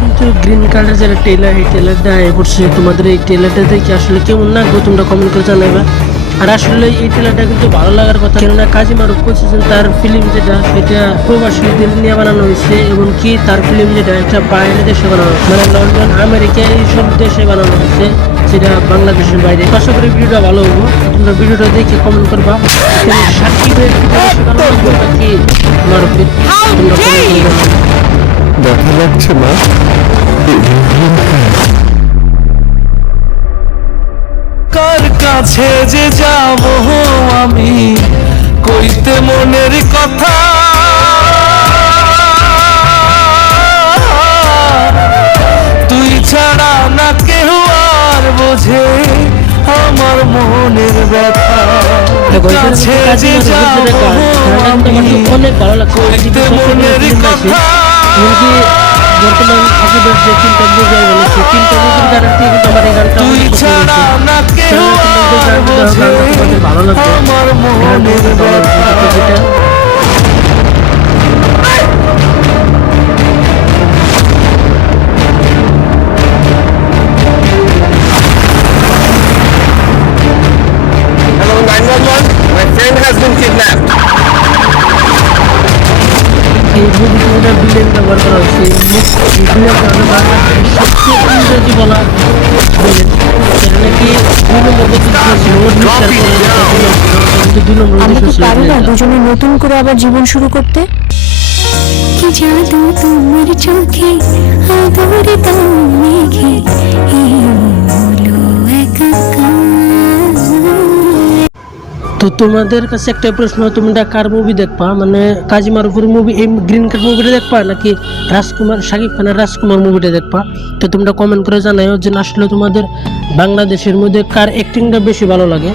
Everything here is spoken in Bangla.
কিন্তু গ্রিন কালারের যারা টেলার এই টেলারটা এ পড়ছে তোমাদের এই টেলারটা দেখে আসলে কেমন লাগবে তোমরা কমেন্ট করে জানাবে আর আসলে এই টেলারটা কিন্তু ভালো লাগার কথা, কেননা কাজী মারুফ করছেন তার ফিল্ম যেটা, সেটা প্রবাসীদের নিয়ে বানানো হয়েছে, এবং কি তার ফিল্ম যেটা একটা বাইরের দেশে বানানো মানে লন্ডন, আমেরিকা এইসব দেশে বানানো হয়েছে, সেটা বাংলাদেশের বাইরে। আশা করি ভিডিওটা ভালো হব তোমরা ভিডিওটা দেখে কমেন্ট করবা। সাকিবের নাকি মারুফের? তোমরা। দেখা যাচ্ছে না। কার কাছে যে যাব আমি? কইতে মনের কথা। তুই ছাড়া না কেউ আর বোঝে আমার মনের ব্যথা। দেখো, কাছে যে যাব যেটা গান, গানটা কিন্তু ভালো লাগছে বর্তমান সাকিবের যে তিনটা মুভি বলে সেই তিনটা মুভির গানের থেকে কিন্তু আমার এই গানটা তুই অনেক এই মুভিতে ভিলেন ব্যবহার করা হয়েছে এই ভিলেন কারণে বাংলাদেশের সবচেয়ে ইংরেজি বলা ভিলেন সেটা নাকি দুই নম্বর পজিশনে ছিল ওর বিচার করে কিন্তু দুই নম্বর আমরা কি পজিশনে ছিল পারি না ভিলেনটা। দুজনে নতুন করে আবার জীবন শুরু করতে? কি জাদু তোমার চোখে আদরে তো তোমাদের কাছে একটা প্রশ্ন তোমরা কার মুভি দেখবা? মানে কাজী মারুফের মুভি এই গ্রিন কার্ড মুভিটা দেখবা, নাকি রাজকুমার, শাকিব খানের রাজকুমার মুভিটা দেখবা? তো তোমরা কমেন্ট করে জানাও যে আসলে তোমাদের বাংলাদেশের মধ্যে কার অ্যাক্টিংটা বেশি ভালো লাগে।